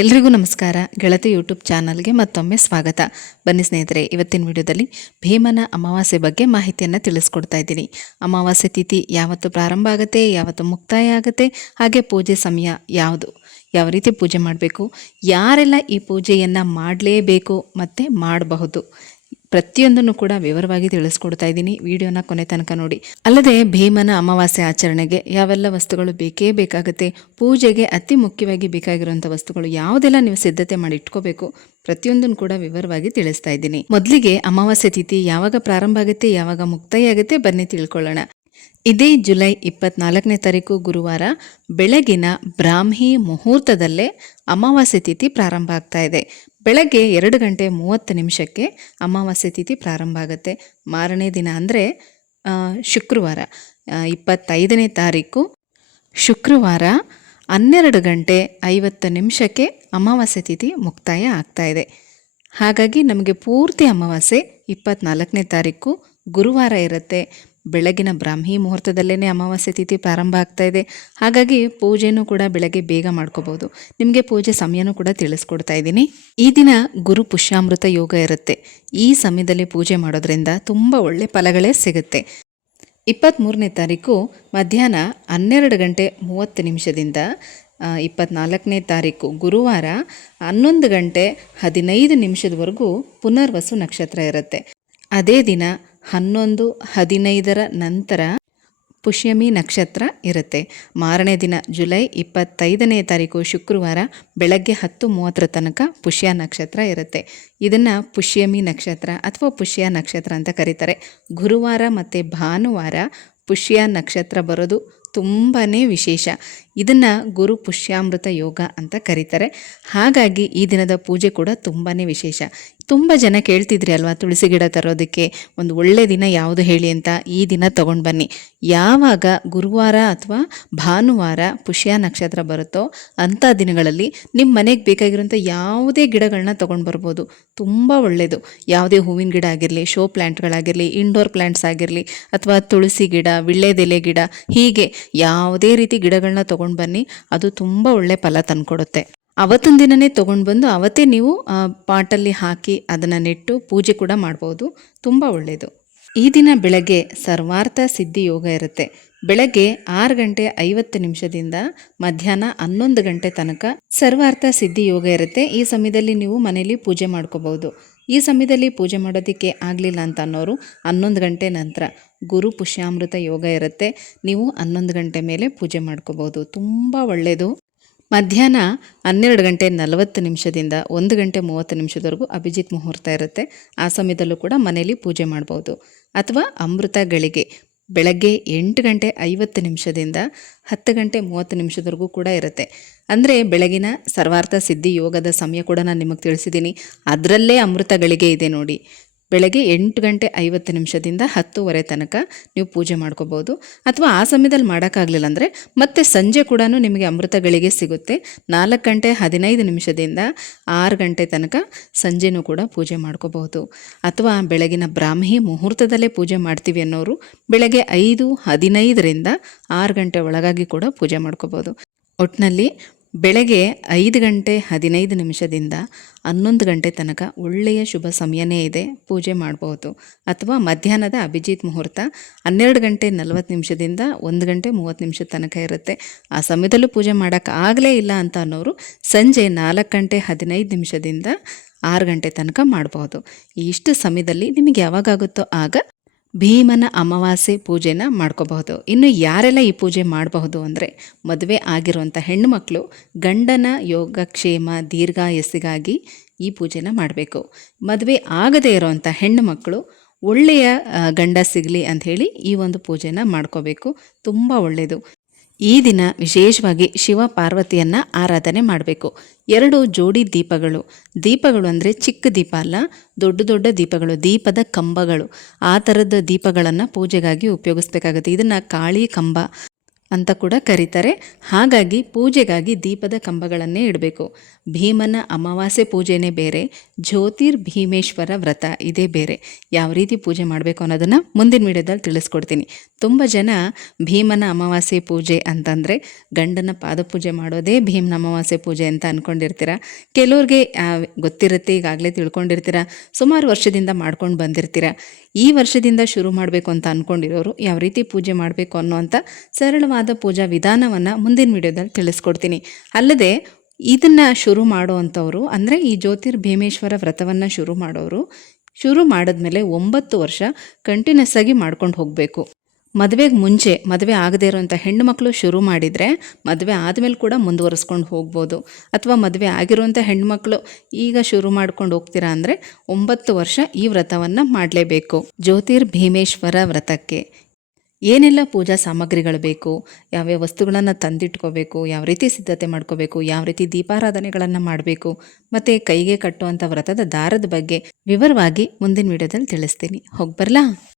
ಎಲ್ರಿಗೂ ನಮಸ್ಕಾರ. ಗೆಳತಿ ಯೂಟ್ಯೂಬ್ ಚಾನಲ್ಗೆ ಮತ್ತೊಮ್ಮೆ ಸ್ವಾಗತ. ಬನ್ನಿ ಸ್ನೇಹಿತರೆ, ಇವತ್ತಿನ ವಿಡಿಯೋದಲ್ಲಿ ಭೀಮನ ಅಮಾವಾಸ್ಯೆ ಬಗ್ಗೆ ಮಾಹಿತಿಯನ್ನು ತಿಳಿಸ್ಕೊಡ್ತಾ ಇದ್ದೀನಿ. ಅಮಾವಾಸ್ಯೆ ತಿಥಿ ಯಾವತ್ತು ಪ್ರಾರಂಭ ಆಗುತ್ತೆ, ಯಾವತ್ತು ಮುಕ್ತಾಯ ಆಗುತ್ತೆ, ಹಾಗೆ ಪೂಜೆ ಸಮಯ ಯಾವುದು, ಯಾವ ರೀತಿ ಪೂಜೆ ಮಾಡಬೇಕು, ಯಾರೆಲ್ಲ ಈ ಪೂಜೆಯನ್ನು ಮಾಡಲೇಬೇಕು ಮತ್ತು ಮಾಡಬಹುದು. ಪ್ರತಿಯೊಂದನ್ನು ಕೂಡ ವಿವರವಾಗಿ ತಿಳಿಸ್ಕೊಡ್ತಾ ಇದ್ದೀನಿ. ವಿಡಿಯೋನ ಕೊನೆ ತನಕ ನೋಡಿ. ಅಲ್ಲದೆ ಭೀಮನ ಅಮಾವಾಸ್ಯೆ ಆಚರಣೆಗೆ ಯಾವೆಲ್ಲ ವಸ್ತುಗಳು ಬೇಕೇ ಬೇಕಾಗುತ್ತೆ, ಪೂಜೆಗೆ ಅತಿ ಮುಖ್ಯವಾಗಿ ಬೇಕಾಗಿರುವಂಥ ವಸ್ತುಗಳು ಯಾವುದೆಲ್ಲ ನೀವು ಸಿದ್ಧತೆ ಮಾಡಿ ಇಟ್ಕೋಬೇಕು ಪ್ರತಿಯೊಂದನ್ನು ಕೂಡ ವಿವರವಾಗಿ ತಿಳಿಸ್ತಾ ಇದ್ದೀನಿ. ಮೊದಲಿಗೆ ಅಮಾವಾಸ್ಯೆ ತಿಥಿ ಯಾವಾಗ ಪ್ರಾರಂಭ ಆಗುತ್ತೆ, ಯಾವಾಗ ಮುಕ್ತಾಯ ಆಗುತ್ತೆ ಬನ್ನಿ ತಿಳ್ಕೊಳ್ಳೋಣ. ಇದೇ ಜುಲೈ ಇಪ್ಪತ್ನಾಲ್ಕನೇ ತಾರೀಕು ಗುರುವಾರ ಬೆಳಗಿನ ಬ್ರಾಹ್ಮಿ ಮುಹೂರ್ತದಲ್ಲೇ ಅಮಾವಾಸ್ಯೆ ತಿಥಿ ಪ್ರಾರಂಭ ಆಗ್ತಾ ಇದೆ. ಬೆಳಗ್ಗೆ ಎರಡು ಗಂಟೆ ಮೂವತ್ತು ನಿಮಿಷಕ್ಕೆ ಅಮಾವಾಸ್ಯೆ ತಿಥಿ ಪ್ರಾರಂಭ ಆಗುತ್ತೆ. ಮಾರನೇ ದಿನ ಅಂದರೆ ಶುಕ್ರವಾರ. ಇಪ್ಪತ್ತೈದನೇ ತಾರೀಕು ಶುಕ್ರವಾರ ಹನ್ನೆರಡು ಗಂಟೆ ಐವತ್ತು ನಿಮಿಷಕ್ಕೆ ಅಮಾವಾಸ್ಯೆ ತಿಥಿ ಮುಕ್ತಾಯ ಆಗ್ತಾ ಇದೆ. ಹಾಗಾಗಿ ನಮಗೆ ಪೂರ್ತಿ ಅಮಾವಾಸ್ಯೆ ಇಪ್ಪತ್ನಾಲ್ಕನೇ ತಾರೀಕು ಗುರುವಾರ ಇರುತ್ತೆ. ಬೆಳಗಿನ ಬ್ರಾಹ್ಮಿ ಮುಹೂರ್ತದಲ್ಲೇ ಅಮಾವಾಸ್ಯೆ ತಿಥಿ ಪ್ರಾರಂಭ ಆಗ್ತಾ ಇದೆ. ಹಾಗಾಗಿ ಪೂಜೆನೂ ಕೂಡ ಬೆಳಗ್ಗೆ ಬೇಗ ಮಾಡ್ಕೋಬಹುದು. ನಿಮಗೆ ಪೂಜೆ ಸಮಯನೂ ಕೂಡ ತಿಳಿಸ್ಕೊಡ್ತಾ ಇದ್ದೀನಿ. ಈ ದಿನ ಗುರು ಪುಷ್ಯಾಮೃತ ಯೋಗ ಇರುತ್ತೆ. ಈ ಸಮಯದಲ್ಲಿ ಪೂಜೆ ಮಾಡೋದ್ರಿಂದ ತುಂಬ ಒಳ್ಳೆ ಫಲಗಳೇ ಸಿಗುತ್ತೆ. ಇಪ್ಪತ್ತ್ಮೂರನೇ ತಾರೀಕು ಮಧ್ಯಾಹ್ನ ಹನ್ನೆರಡು ಗಂಟೆ ಮೂವತ್ತು ನಿಮಿಷದಿಂದ ಇಪ್ಪತ್ನಾಲ್ಕನೇ ತಾರೀಕು ಗುರುವಾರ ಹನ್ನೊಂದು ಗಂಟೆ ಹದಿನೈದು ನಿಮಿಷದವರೆಗೂ ಪುನರ್ವಸು ನಕ್ಷತ್ರ ಇರುತ್ತೆ. ಅದೇ ದಿನ ಹನ್ನೊಂದು, ಹದಿನೈದರ ನಂತರ ಪುಷ್ಯಮಿ ನಕ್ಷತ್ರ ಇರುತ್ತೆ. ಮಾರನೇ ದಿನ ಜುಲೈ ಇಪ್ಪತ್ತೈದನೇ ತಾರೀಕು ಶುಕ್ರವಾರ ಬೆಳಗ್ಗೆ ಹತ್ತು ಮೂವತ್ತರ ತನಕ ಪುಷ್ಯ ನಕ್ಷತ್ರ ಇರುತ್ತೆ. ಇದನ್ನು ಪುಷ್ಯಮಿ ನಕ್ಷತ್ರ ಅಥವಾ ಪುಷ್ಯ ನಕ್ಷತ್ರ ಅಂತ ಕರೀತಾರೆ. ಗುರುವಾರ ಮತ್ತು ಭಾನುವಾರ ಪುಷ್ಯ ನಕ್ಷತ್ರ ಬರೋದು ತುಂಬಾ ವಿಶೇಷ. ಇದನ್ನು ಗುರು ಪುಷ್ಯಾಮೃತ ಯೋಗ ಅಂತ ಕರೀತಾರೆ. ಹಾಗಾಗಿ ಈ ದಿನದ ಪೂಜೆ ಕೂಡ ತುಂಬಾ ವಿಶೇಷ. ತುಂಬ ಜನ ಕೇಳ್ತಿದ್ರಿ ಅಲ್ವಾ ತುಳಸಿ ಗಿಡ ತರೋದಕ್ಕೆ? ಒಂದು ಒಳ್ಳೆ ದಿನ ಯಾವುದು ಹೇಳಿ ಅಂತ ಈ ದಿನ ತಗೊಂಡು ಬನ್ನಿ. ಯಾವಾಗ ಗುರುವಾರ ಅಥವಾ ಭಾನುವಾರ ಪುಷ್ಯ ನಕ್ಷತ್ರ ಬರುತ್ತೋ ಅಂಥ ದಿನಗಳಲ್ಲಿ ನಿಮ್ಮ ಮನೆಗೆ ಬೇಕಾಗಿರುವಂಥ ಯಾವುದೇ ಗಿಡಗಳನ್ನ ತೊಗೊಂಡು ಬರ್ಬೋದು. ತುಂಬ ಒಳ್ಳೆಯದು ಯಾವುದೇ ಹೂವಿನ ಗಿಡ ಆಗಿರಲಿ, ಶೋ ಪ್ಲ್ಯಾಂಟ್ಗಳಾಗಿರಲಿ ಇಂಡೋರ್ ಪ್ಲ್ಯಾಂಟ್ಸ್ ಆಗಿರಲಿ ಅಥವಾ ತುಳಸಿ ಗಿಡ, ವಿಳ್ಳೆದೆಲೆ ಗಿಡ, ಹೀಗೆ ಯಾವುದೇ ರೀತಿ ಗಿಡಗಳನ್ನ ತೊಗೊಂಡು ಬನ್ನಿ. ಅದು ತುಂಬ ಒಳ್ಳೆ ಫಲ ತಂದುಕೊಡುತ್ತೆ. ಅವತ್ತಿನ ದಿನನೇ ತೊಗೊಂಡು ಬಂದು ಅವತ್ತೇ ನೀವು ಪಾಟಲ್ಲಿ ಹಾಕಿ ಅದನ್ನು ನೆಟ್ಟು ಪೂಜೆ ಕೂಡ ಮಾಡ್ಬೋದು. ತುಂಬ ಒಳ್ಳೆಯದು ಈ ದಿನ ಬೆಳಗ್ಗೆ ಸರ್ವಾರ್ಥ ಸಿದ್ಧಿ ಯೋಗ ಇರುತ್ತೆ. ಬೆಳಗ್ಗೆ ಆರು ಗಂಟೆ ಐವತ್ತು ನಿಮಿಷದಿಂದ ಮಧ್ಯಾಹ್ನ ಹನ್ನೊಂದು ಗಂಟೆ ತನಕ ಸರ್ವಾರ್ಥ ಸಿದ್ಧಿ ಯೋಗ ಇರುತ್ತೆ. ಈ ಸಮಯದಲ್ಲಿ ನೀವು ಮನೆಯಲ್ಲಿ ಪೂಜೆ ಮಾಡ್ಕೋಬಹುದು ಈ ಸಮಯದಲ್ಲಿ ಪೂಜೆ ಮಾಡೋದಕ್ಕೆ ಆಗಲಿಲ್ಲ ಅಂತ ಅನ್ನೋರು ಹನ್ನೊಂದು ಗಂಟೆ ನಂತರ ಗುರು ಪುಷ್ಯಾಮೃತ ಯೋಗ ಇರುತ್ತೆ. ನೀವು ಹನ್ನೊಂದು ಗಂಟೆ ಮೇಲೆ ಪೂಜೆ ಮಾಡ್ಕೋಬಹುದು ತುಂಬ ಒಳ್ಳೆಯದು ಮಧ್ಯಾಹ್ನ ಹನ್ನೆರಡು ಗಂಟೆ ನಲವತ್ತು ನಿಮಿಷದಿಂದ ಒಂದು ಗಂಟೆ ಮೂವತ್ತು ನಿಮಿಷದವರೆಗೂ ಅಭಿಜಿತ್ ಮುಹೂರ್ತ ಇರುತ್ತೆ. ಆ ಸಮಯದಲ್ಲೂ ಕೂಡ ಮನೆಯಲ್ಲಿ ಪೂಜೆ ಮಾಡ್ಬೋದು. ಅಥವಾ ಅಮೃತ ಗಳಿಗೆ ಬೆಳಗ್ಗೆ ಎಂಟು ಗಂಟೆ ಐವತ್ತು ನಿಮಿಷದಿಂದ ಹತ್ತು ಗಂಟೆ ಮೂವತ್ತು ನಿಮಿಷದವರೆಗೂ ಕೂಡ ಇರುತ್ತೆ. ಅಂದರೆ ಬೆಳಗಿನ ಸರ್ವಾರ್ಥ ಸಿದ್ಧಿ ಯೋಗದ ಸಮಯ ಕೂಡ ನಾನು ನಿಮಗೆ ತಿಳಿಸಿದ್ದೀನಿ. ಅದರಲ್ಲೇ ಅಮೃತ ಗಳಿಗೆ ಇದೆ ನೋಡಿ. ಬೆಳಗ್ಗೆ ಎಂಟು ಗಂಟೆ ಐವತ್ತು ನಿಮಿಷದಿಂದ ಹತ್ತುವರೆ ತನಕ ನೀವು ಪೂಜೆ ಮಾಡ್ಕೋಬೋದು. ಅಥವಾ ಆ ಸಮಯದಲ್ಲಿ ಮಾಡೋಕ್ಕಾಗಲಿಲ್ಲ ಅಂದರೆ ಮತ್ತೆ ಸಂಜೆ ಕೂಡ ನಿಮಗೆ ಅಮೃತಗಳಿಗೆ ಸಿಗುತ್ತೆ. ನಾಲ್ಕು ಗಂಟೆ ಹದಿನೈದು ನಿಮಿಷದಿಂದ ಆರು ಗಂಟೆ ತನಕ ಸಂಜೆನೂ ಕೂಡ ಪೂಜೆ ಮಾಡ್ಕೋಬಹುದು. ಅಥವಾ ಬೆಳಗಿನ ಬ್ರಾಹ್ಮಿ ಮುಹೂರ್ತದಲ್ಲೇ ಪೂಜೆ ಮಾಡ್ತೀವಿ ಅನ್ನೋರು ಬೆಳಗ್ಗೆ ಐದು ಹದಿನೈದರಿಂದ ಆರು ಗಂಟೆ ಒಳಗಾಗಿ ಕೂಡ ಪೂಜೆ ಮಾಡ್ಕೋಬೋದು ಒಟ್ಟಿನಲ್ಲಿ ಬೆಳಗ್ಗೆ ಐದು ಗಂಟೆ ಹದಿನೈದು ನಿಮಿಷದಿಂದ ಹನ್ನೊಂದು ಗಂಟೆ ತನಕ ಒಳ್ಳೆಯ ಶುಭ ಸಮಯನೇ ಇದೆ ಪೂಜೆ ಮಾಡಬಹುದು ಅಥವಾ ಮಧ್ಯಾಹ್ನದ ಅಭಿಜಿತ್ ಮುಹೂರ್ತ ಹನ್ನೆರಡು ಗಂಟೆ ನಲವತ್ತು ನಿಮಿಷದಿಂದ ಒಂದು ಗಂಟೆ ಮೂವತ್ತು ನಿಮಿಷದ ತನಕ ಇರುತ್ತೆ. ಆ ಸಮಯದಲ್ಲೂ ಪೂಜೆ ಮಾಡೋಕ್ಕಾಗಲೇ ಇಲ್ಲ ಅಂತ ಅನ್ನೋರು ಸಂಜೆ ನಾಲ್ಕು ಗಂಟೆ ಹದಿನೈದು ನಿಮಿಷದಿಂದ ಆರು ಗಂಟೆ ತನಕ ಮಾಡಬಹುದು ಇಷ್ಟು ಸಮಯದಲ್ಲಿ ನಿಮಗೆ ಯಾವಾಗಾಗುತ್ತೋ ಆಗ ಭೀಮನ ಅಮಾವಾಸ್ಯೆ ಪೂಜೆನ ಮಾಡ್ಕೋಬಹುದು. ಇನ್ನು ಯಾರೆಲ್ಲ ಈ ಪೂಜೆ ಮಾಡಬಹುದು ಅಂದರೆ ಮದುವೆ ಆಗಿರುವಂಥ ಹೆಣ್ಣುಮಕ್ಕಳು ಗಂಡನ ಯೋಗಕ್ಷೇಮ, ದೀರ್ಘಾಯಸ್ಸಿಗಾಗಿ ಈ ಪೂಜೆನ ಮಾಡಬೇಕು. ಮದುವೆ ಆಗದೇ ಇರೋವಂಥ ಹೆಣ್ಣು ಮಕ್ಕಳು ಒಳ್ಳೆಯ ಗಂಡ ಸಿಗಲಿ ಅಂಥೇಳಿ ಈ ಒಂದು ಪೂಜೆನ ಮಾಡ್ಕೋಬೇಕು. ತುಂಬ ಒಳ್ಳೆಯದು ಈ ದಿನ ವಿಶೇಷವಾಗಿ ಶಿವ ಪಾರ್ವತಿಯನ್ನು ಆರಾಧನೆ ಮಾಡಬೇಕು. ಎರಡು ಜೋಡಿ ದೀಪಗಳು. ದೀಪಗಳು ಅಂದರೆ ಚಿಕ್ಕ ದೀಪ ಅಲ್ಲ, ದೊಡ್ಡ ದೊಡ್ಡ ದೀಪಗಳು, ದೀಪದ ಕಂಬಗಳು. ಆ ಥರದ ದೀಪಗಳನ್ನು ಪೂಜೆಗಾಗಿ ಉಪಯೋಗಿಸ್ಬೇಕಾಗುತ್ತೆ. ಇದನ್ನು ಕಾಳಿ ಕಂಬ ಅಂತ ಕೂಡ ಕರೀತಾರೆ. ಹಾಗಾಗಿ ಪೂಜೆಗಾಗಿ ದೀಪದ ಕಂಬಗಳನ್ನೇ ಇಡಬೇಕು. ಭೀಮನ ಅಮಾವಾಸ್ಯೆ ಪೂಜೆನೇ ಬೇರೆ, ಜ್ಯೋತಿರ್ ಭೀಮೇಶ್ವರ ವ್ರತ ಇದೇ ಬೇರೆ. ಯಾವ ರೀತಿ ಪೂಜೆ ಮಾಡಬೇಕು ಅನ್ನೋದನ್ನು ಮುಂದಿನ ವಿಡಿಯೋದಲ್ಲಿ ತಿಳಿಸ್ಕೊಡ್ತೀನಿ. ತುಂಬ ಜನ ಭೀಮನ ಅಮಾವಾಸ್ಯೆ ಪೂಜೆ ಅಂತಂದರೆ ಗಂಡನ ಪಾದಪೂಜೆ ಮಾಡೋದೇ ಭೀಮನ ಅಮಾವಾಸ್ಯೆ ಪೂಜೆ ಅಂತ ಅಂದ್ಕೊಂಡಿರ್ತೀರ ಕೆಲವ್ರಿಗೆ ಗೊತ್ತಿರುತ್ತೆ, ಈಗಾಗಲೇ ತಿಳ್ಕೊಂಡಿರ್ತೀರ? ಸುಮಾರು ವರ್ಷದಿಂದ ಮಾಡ್ಕೊಂಡು ಬಂದಿರ್ತೀರ? ಈ ವರ್ಷದಿಂದ ಶುರು ಮಾಡಬೇಕು ಅಂತ ಅಂದ್ಕೊಂಡಿರೋರು ಯಾವ ರೀತಿ ಪೂಜೆ ಮಾಡಬೇಕು ಅನ್ನೋವಂಥ ಸರಳವಾದ ಪೂಜಾ ವಿಧಾನವನ್ನು ಮುಂದಿನ ವಿಡಿಯೋದಲ್ಲಿ ತಿಳಿಸ್ಕೊಡ್ತೀನಿ. ಅಲ್ಲದೆ ಇದನ್ನು ಶುರು ಮಾಡುವಂಥವ್ರು ಅಂದರೆ ಈ ಜ್ಯೋತಿರ್ ಭೀಮೇಶ್ವರ ವ್ರತವನ್ನು ಶುರು ಮಾಡೋರು, ಶುರು ಮಾಡಿದ್ಮೇಲೆ ಒಂಬತ್ತು ವರ್ಷ ಕಂಟಿನ್ಯೂಸ್ ಆಗಿ ಮಾಡ್ಕೊಂಡು ಹೋಗಬೇಕು. ಮದುವೆಗೆ ಮುಂಚೆ, ಮದುವೆ ಆಗದೇ ಇರೋಂಥ ಹೆಣ್ಣು ಮಕ್ಕಳು ಶುರು ಮಾಡಿದರೆ ಮದುವೆ ಆದಮೇಲೆ ಕೂಡ ಮುಂದುವರಿಸ್ಕೊಂಡು ಹೋಗ್ಬೋದು. ಅಥವಾ ಮದುವೆ ಆಗಿರುವಂಥ ಮಕ್ಕಳು ಈಗ ಶುರು ಮಾಡ್ಕೊಂಡು ಹೋಗ್ತೀರಾ ಅಂದರೆ ಒಂಬತ್ತು ವರ್ಷ ಈ ವ್ರತವನ್ನು ಮಾಡಲೇಬೇಕು. ಜ್ಯೋತಿರ್ ಭೀಮೇಶ್ವರ ವ್ರತಕ್ಕೆ. ಏನೆಲ್ಲ ಪೂಜಾ ಸಾಮಗ್ರಿಗಳು ಬೇಕು? ಯಾವ್ಯಾವ ವಸ್ತುಗಳನ್ನು ತಂದಿಟ್ಕೋಬೇಕು? ಯಾವ ರೀತಿ ಸಿದ್ಧತೆ ಮಾಡ್ಕೋಬೇಕು? ಯಾವ ರೀತಿ ದೀಪಾರಾಧನೆಗಳನ್ನು ಮಾಡಬೇಕು? ಮತ್ತು ಕೈಗೆ ಕಟ್ಟುವಂಥ ವ್ರತದ ದಾರದ ಬಗ್ಗೆ ವಿವರವಾಗಿ ಮುಂದಿನ ವಿಡಿಯೋದಲ್ಲಿ ತಿಳಿಸ್ತೀನಿ. ಹೋಗ್ಬರ್ಲಾ ಬರಲಾ?